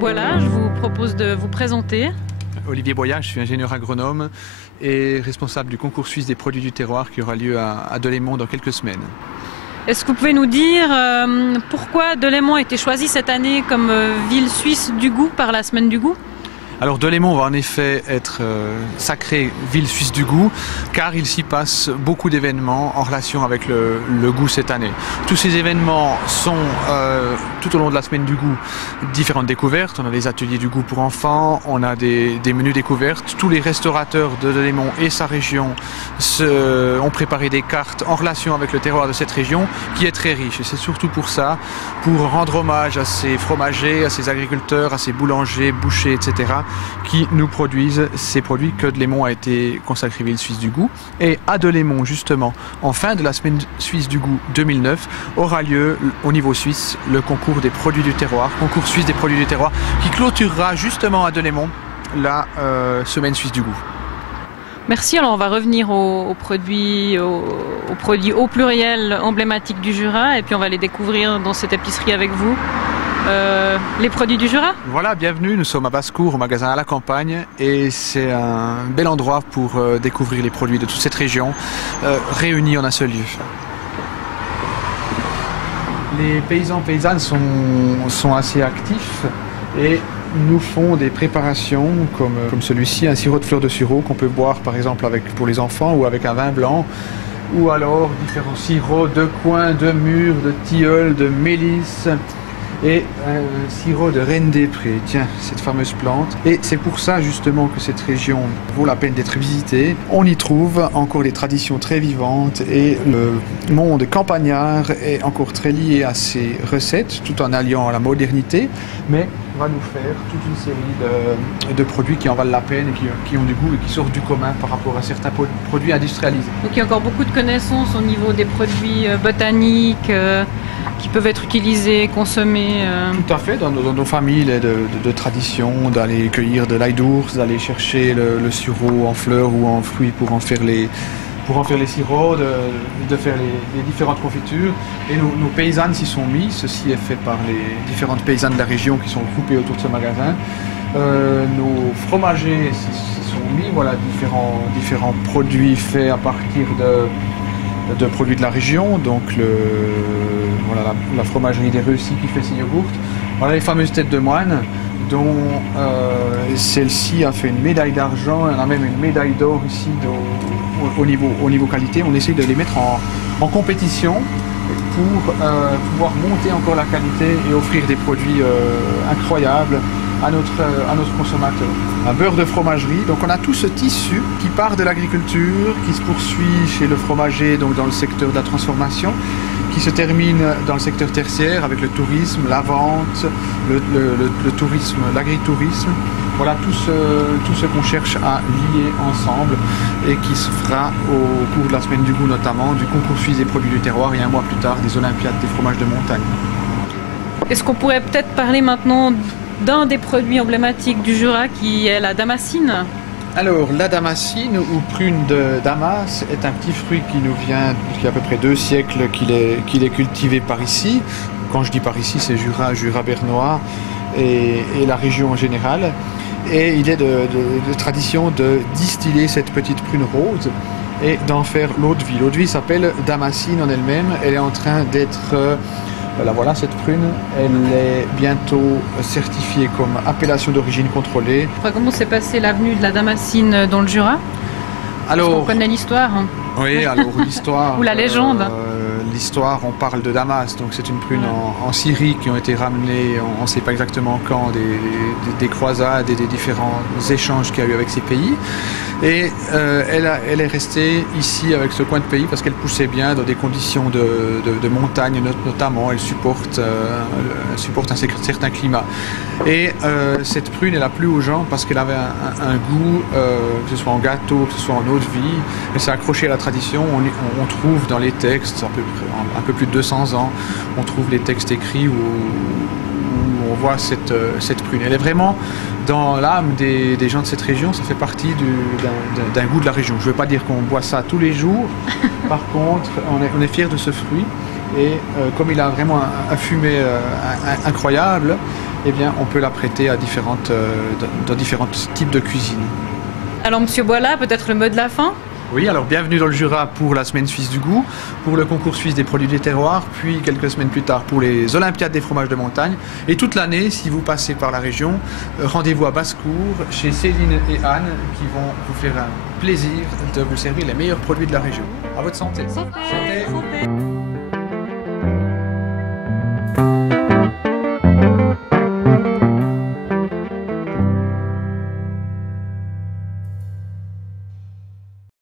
Boilard, je vous propose de vous présenter. Olivier Boilard, je suis ingénieur agronome et responsable du concours suisse des produits du terroir qui aura lieu à Delémont dans quelques semaines. Est-ce que vous pouvez nous dire pourquoi Delémont a été choisi cette année comme ville suisse du goût par la semaine du goût ? Alors Delémont va en effet être sacrée ville suisse du goût car il s'y passe beaucoup d'événements en relation avec le goût cette année. Tous ces événements sont tout au long de la semaine du goût différentes découvertes. On a des ateliers du goût pour enfants, on a des menus découvertes. Tous les restaurateurs de Delémont et sa région ont préparé des cartes en relation avec le terroir de cette région qui est très riche. Et c'est surtout pour ça, pour rendre hommage à ces fromagers, à ces agriculteurs, à ces boulangers, bouchers, etc. qui nous produisent ces produits que Delémont a été consacrée ville suisse du goût. Et à Delémont, justement, en fin de la semaine suisse du goût 2009, aura lieu au niveau suisse le concours des produits du terroir, concours suisse des produits du terroir, qui clôturera justement à Delémont la semaine suisse du goût. Merci, alors on va revenir aux produits au pluriel emblématiques du Jura et puis on va les découvrir dans cette épicerie avec vous. Les produits du Jura. Voilà, bienvenue, nous sommes à Basse-Cour, au magasin à la campagne et c'est un bel endroit pour découvrir les produits de toute cette région réunis en un seul lieu. Les paysannes sont assez actifs et nous font des préparations comme celui-ci, un sirop de fleurs de sureau qu'on peut boire par exemple pour les enfants ou avec un vin blanc. Ou alors différents sirops de coin, de mûre, de tilleul, de mélisse. Et un sirop de reine des prés, tiens, cette fameuse plante. Et c'est pour ça justement que cette région vaut la peine d'être visitée. On y trouve encore des traditions très vivantes et le monde campagnard est encore très lié à ces recettes, tout en alliant à la modernité, mais va nous faire toute une série de produits qui en valent la peine et qui ont du goût et qui sortent du commun par rapport à certains produits industrialisés. Donc il y a encore beaucoup de connaissances au niveau des produits botaniques qui peuvent être utilisés, consommés. Tout à fait, dans nos familles de tradition, d'aller cueillir de l'ail d'ours, d'aller chercher le sureau en fleurs ou en fruits pour en faire les sirops, de faire les différentes confitures. Et nos paysannes s'y sont mis. Ceci est fait par les différentes paysannes de la région qui sont groupées autour de ce magasin. Nos fromagers s'y sont mis. Voilà, différents produits faits à partir de produits de la région. Donc voilà, la fromagerie des Reussy qui fait ses yogourts. Voilà les fameuses têtes de moine dont celle-ci a fait une médaille d'argent. On a même une médaille d'or ici au niveau qualité. On essaye de les mettre en compétition pour pouvoir monter encore la qualité et offrir des produits incroyables à notre consommateur. Un beurre de fromagerie, donc on a tout ce tissu qui part de l'agriculture, qui se poursuit chez le fromager, donc dans le secteur de la transformation, qui se termine dans le secteur tertiaire avec le tourisme, la vente, le tourisme, l'agritourisme. Voilà tout ce qu'on cherche à lier ensemble et qui se fera au cours de la semaine du goût notamment, du concours suisse des produits du terroir et un mois plus tard des Olympiades des fromages de montagne. Est-ce qu'on pourrait peut-être parler maintenant d'un des produits emblématiques du Jura qui est la damascine? Alors, la damascine ou prune de Damas est un petit fruit qui nous vient, il y a à peu près 2 siècles qu'il est cultivé par ici. Quand je dis par ici, c'est Jura bernois et la région en général. Et il est de tradition de distiller cette petite prune rose et d'en faire l'eau de vie. L'eau de vie s'appelle damascine en elle-même. Elle est en train d'être... Voilà cette prune, elle est bientôt certifiée comme appellation d'origine contrôlée. Comment s'est passée l'avenue de la damascine dans le Jura? Alors, on connaît l'histoire. Hein. Oui, alors l'histoire... Ou la légende. L'histoire, on parle de Damas, donc c'est une prune en Syrie qui ont été ramenées, on ne sait pas exactement quand, des croisades et des différents échanges qu'il y a eu avec ces pays. Et elle est restée ici avec ce coin de pays parce qu'elle poussait bien dans des conditions de montagne notamment. Elle supporte un certain climat. Et cette prune, elle a plu aux gens parce qu'elle avait un goût, que ce soit en gâteau, que ce soit en eau de vie. Elle s'est accrochée à la tradition. On trouve dans les textes, un peu plus de 200 ans, on trouve les textes écrits où on voit cette prune. Elle est vraiment dans l'âme des gens de cette région, ça fait partie d'un goût de la région. Je ne veux pas dire qu'on boit ça tous les jours, par contre, on est fiers de ce fruit Et comme il a vraiment un fumet incroyable, eh bien, on peut l'apprêter à dans différents types de cuisine. Alors Monsieur Boila, peut-être le mot de la fin? Oui, alors bienvenue dans le Jura pour la semaine suisse du goût, pour le concours suisse des produits des terroirs, puis quelques semaines plus tard pour les Olympiades des fromages de montagne. Et toute l'année, si vous passez par la région, rendez-vous à Basse-Cour chez Céline et Anne qui vont vous faire un plaisir de vous servir les meilleurs produits de la région. À votre santé. Santé.